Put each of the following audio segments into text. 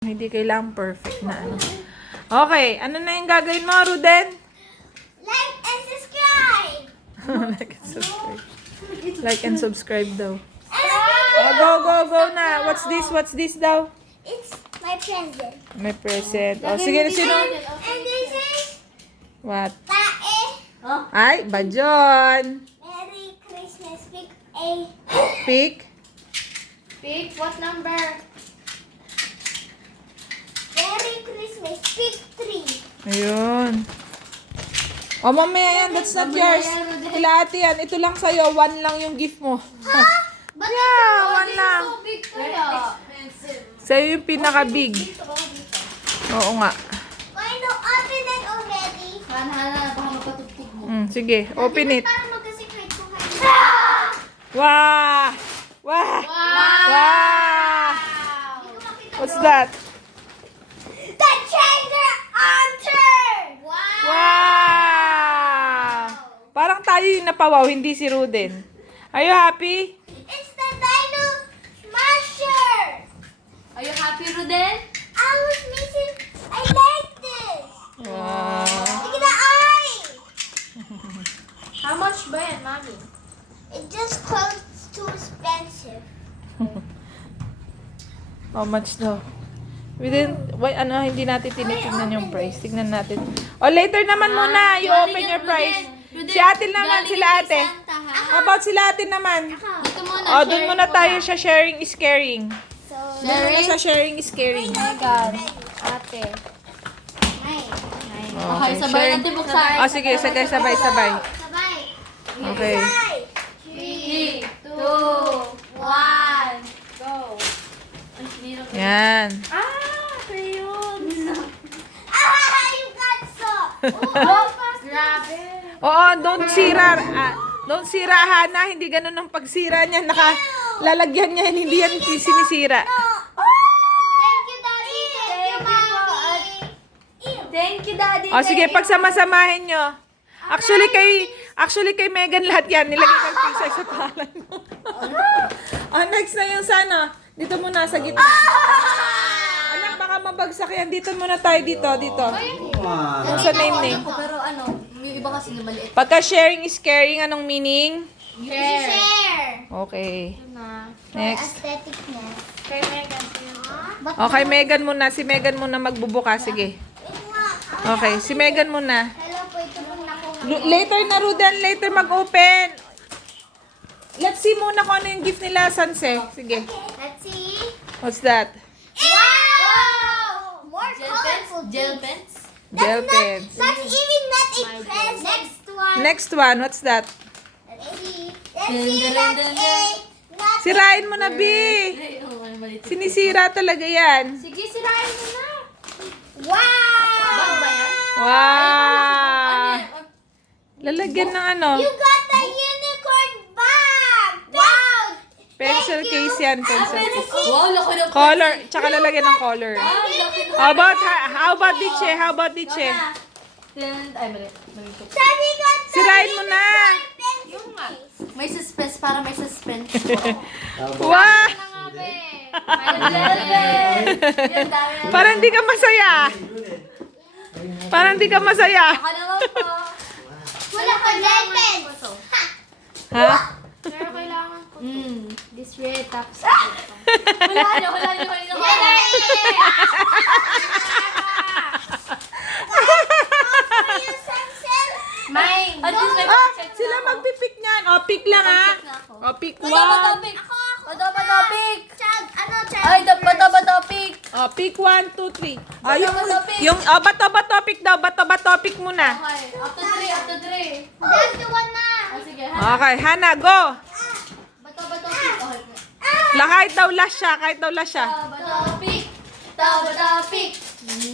Hindi kailangan perfect na ano. Okay, ano na yung gagawin mo, Ruden? Like and subscribe. Like and subscribe. Like and subscribe daw. And Go na. What's this? What's this daw? it's my present. May present. O, sige na sino? And this is What? Tae. Ay, Bajon. Merry Christmas. Pick a. Pick. Pick what number? Merry Christmas. Pick 3. Ayun. O, mamaya yan. That's not yours. Kila ate yan. Ito lang sa'yo. 1 lang yung gift mo. Yeah, 1 lang. So big kaya. Sa'yo yung pinaka-big. Oo nga. Why no open it already? Hana, baka mapatugtog mo. Sige, open it. Para magka-secret ko kayo. Wow! Wow! Wow! What's that? The treasure hunter! Wow! Wow! Parang tayo yung napawaw, hindi si Ruden. Are you happy? It's the Dino Smasher! Are you happy, Ruden? I was missing. I like this. Wow! Look at the eye. How much ba yan, Mami? It just costs too expensive. How much daw? Hindi natin tinitingnan yung price. Tignan natin. O, later naman muna. You open your price. Si ate naman, sila ate. How about sila ate naman? Dito muna. O, dun muna tayo sa sharing is caring. So, Dun muna sa sharing is caring. Oh my God. Ate. Okay, sabay share. natin buksan. O, sige, sabay. sabay. Okay. Sabay. 3, 2, 1, go. Ang sinira ko. Yan. Crayon. You got so. Grabe. Oo, don't sira. Don't sira, Hana. Hindi ganun ang pagsira niya. Lalagyan niya. Hindi yan sinisira. Thank you, Daddy. Thank you, Mommy. Thank you, Daddy. O, sige, pagsama-samahin nyo. Actually kay Megan lahat yan. Nilagay kang pizza sa pangalan mo. Next na yung sana. Dito muna sa gitna. Anak, baka mabagsak yan. Dito muna tayo. Dito. Yung sa name. Pero ano, may iba kasi na maliit. Pagka sharing is caring, anong meaning? Share. Okay. Na. Next. Aestheticness. Kay Megan. Okay, Megan muna. Si Megan muna magbubuka. Sige. Okay, si Megan muna. Hello po, ito po na ko. Later na, Ruden. Later mag-open. Let's see muna kung ano yung gift nila, Sanse. Sige. Let's see. What's that? Wow! More Gel colorful pens? Gel things. pens? Gel pens. That's even not a present. Next one. Next one, what's that? Let's see. That's a. Not Sirain mo na, B. Ay, oh, ano maliit. Sinisira talaga yan. Sige, sirain mo na. Wow! Bag ba yan? Wow! Lalagyan ng ano? You got the unicorn bag! Wow! Pencil case yan, pencil case. Wow, laki ng Color, tsaka lalagyan ng color. laki ng How about Diche? How about Diche? Ay, mali. Mali ko. Daddy got the Sirain mo na. pencil case. May suspense para may suspense. Wow! Yan, dami na. Parang di ka masaya. Parang di ka masaya. Baka naman po. Wala ka gel pens. Ha? Pero kailangan ko. This way, tapos. Wala niyo. May. At least may check Sila magpipik niyan. O, pick lang ha. O, pick one. topic. Madama topic. Ano, Ay, madama topic. O, pick 1, 2, 3. O, Bato-bato pick. bato topic daw. Bato topic muna. Okay, after 3. That's the one na. Sige, Okay, Hana, go. bato pick. Okay. Kahit daw last siya. Bato pick.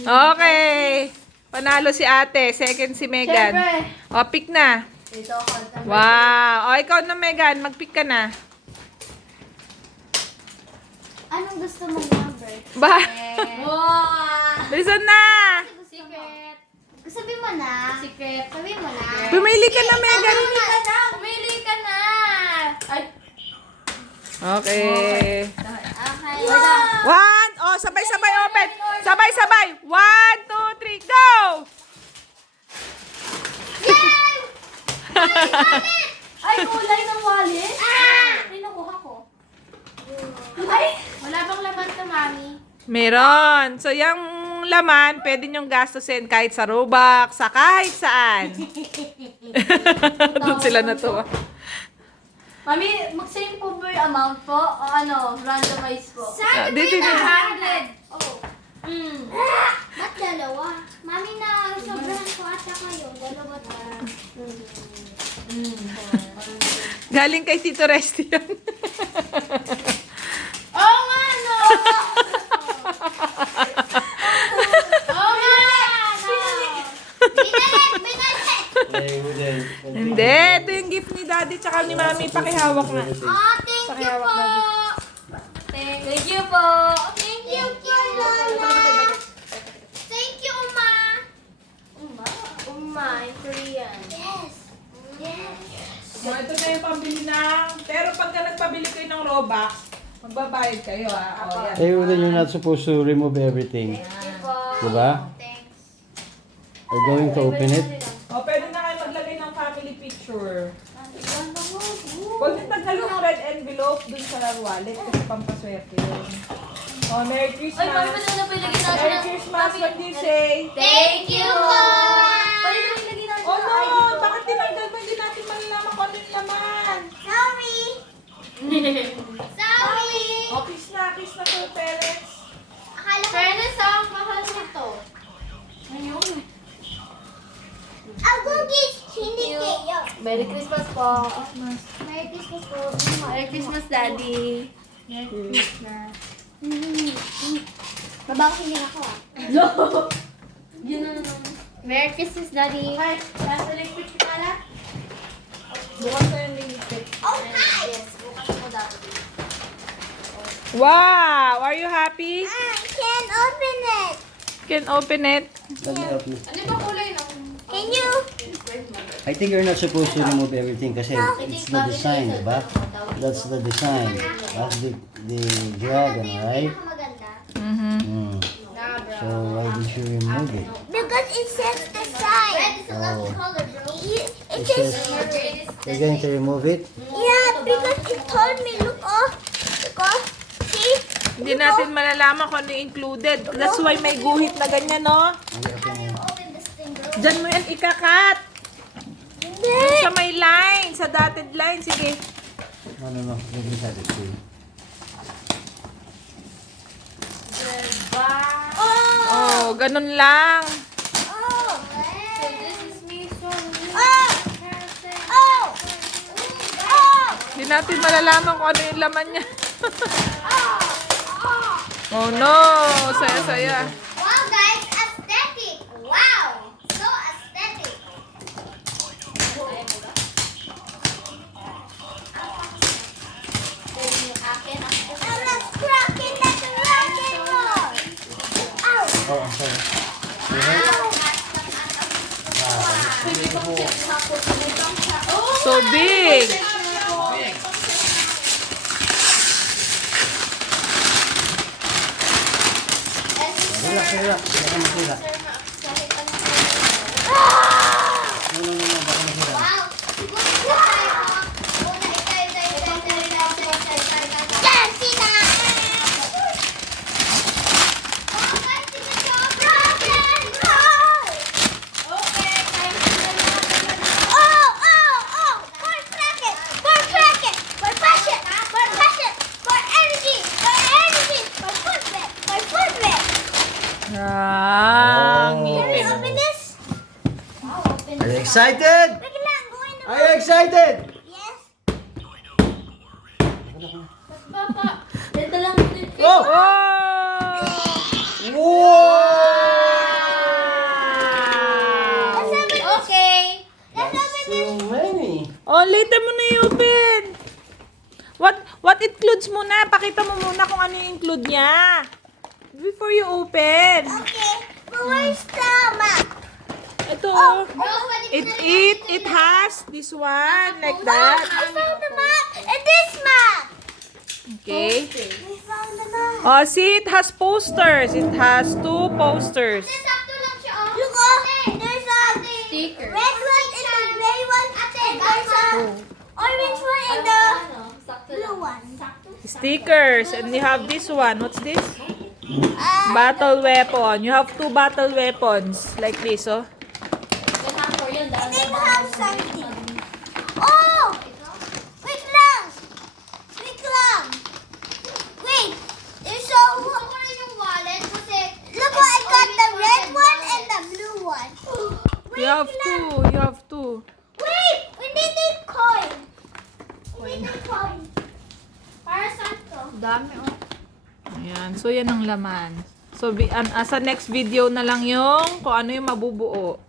Okay. Panalo si ate. Second si Megan. Siyempre. O, pick na. Ito ako. Wow. O, ikaw na, Megan. Mag-pick ka na. Anong gusto mong number? Ba? Wow. Listen na. Secret. Sabi mo na. Secret. Sabi mo na. Pumili ka na, Megan. Pumili ka na. Ay. Okay. Okay. One. O, Oh, sabay-sabay open. Sabay-sabay. 1, 2, 3, go! Ay, kulay ng wallet. Ay, nakuha ko. Ay! Wala bang laman to, Mami? Meron. So, yung laman, pwede nyong gastusin kahit sa Robux, sa kahit saan. Doon sila natuwa. Mami, mag-same po ba yung amount po? O ano, randomize po? Dito, dito. 100. Oh. Ba't dalawa? Mami na sobrahan ko ata kayo. Dalawa ta. Galing kay Tito Resty yan. Oo nga, no! Oo nga! Binalit! Hindi, ito yung gift ni Daddy tsaka ni Mami. Pakihawak na. Oh, thank you Pakihawak po! na. Thank you po! Thank you po, Lola! Thank you, Ma! Uma, in Korean. Yes! Yes! So, ito na yung pambili ng... Pero pagka nagpabili kayo ng Robux, magbabayad kayo ah. O, yan. Eh, then you're not supposed to remove everything. Thank you po. Diba? Thanks. We're going to open it. O, pwede na kayo maglagay ng family picture. Huwag yung tanggalin ng red envelope dun sa wallet kasi pampaswerte yun. O, Merry Christmas! Ay, mami, pwede na ilagay natin Merry ang... Christmas! What do you say? Thank you po! Pwede na ilagay natin Oh ang no! ID po. Bakit tinanggal mo? Hindi natin malalaman kung ano yung laman. Sorry! Sorry! O, kiss na to your parents. Akala ko... Fairness, ang mahal nito. Ayun. Ang cookies! Hindi kayo! Merry Christmas po. Merry Christmas po! Merry Christmas, Daddy. Merry Christmas. Babawasin niya ako ah. Yun na naman. Merry Christmas, Daddy. Hi, nasa electric pala? Bukas na yung lingkit. Okay! Yes, bukas mo dapat. Wow! Are you happy? I can open it! Can open it. Let me help you. Ano ba kulay nung? Can you? I think you're not supposed to remove everything kasi it's the design, diba? That's the design. That's the dragon, right? Maganda. Mm. So why did you remove it? Because it says the sign. Red is a lucky Oh. color, bro. It It says... says you're going to remove it? Yeah, because it told me, look oh. Look oh. See? Hindi natin malalaman kung ano yung included. That's why may guhit na ganyan, no? Hindi, okay na. Open this thing, bro. Diyan mo yan ikakat. Dun sa may line, sa dotted line. Sige. No. Let me have it too. Oh, ganun lang. Oh. This is me, so Oh. Oh. Oh. Hindi natin malalaman kung ano yung laman niya. Oh. Oh no, saya-saya. Wow, guys, aesthetic. Wow. So aesthetic. I'm not cracking that rocket ball. Ow. Oh, I'm sorry. So big. Relax. Baka masira. No, baka masira. Wow. Siguro tayo. Una, Yan, sina. Oh, guys, tingnan nyo. Rocket ball. Oh. For bracket. For bracket. For passion. For passion. For energy. For energy. For football. For football. Ah, Oh. Can we ngipin. open this? Wow, open Are you this. excited? Wait lang, go in the Are you excited? Yes. Papa, ito lang dito. Oh! Oh! Wow! Okay. Let's open So many. Oh, later mo na i-open. What includes muna? Pakita mo muna kung ano yung include niya. Before you open. Okay, but where's the map? Ito. Oh, pwede mo na It has this one, like that. I found the map and this map. Okay. We found Oh, see, it has posters. It has 2 posters. Sakto lang siya, oh. Look, oh. There's a Sticker. red one and the gray one. And there's a orange one and the blue one. Stickers. And you have this one. What's this? Battle weapon. You have 2 battle weapons. Like this, oh. And then have something. Oh! Wait lang! Wait lang! Wait! There's so... Look, oh, I got the red one and the blue one. Wait You have lang. 2. You have 2. Wait! We need a coin. We need a coin. Para saan to? Dami, oh. Ayan. So, yan ang laman. So, sa next video na lang yung kung ano yung mabubuo.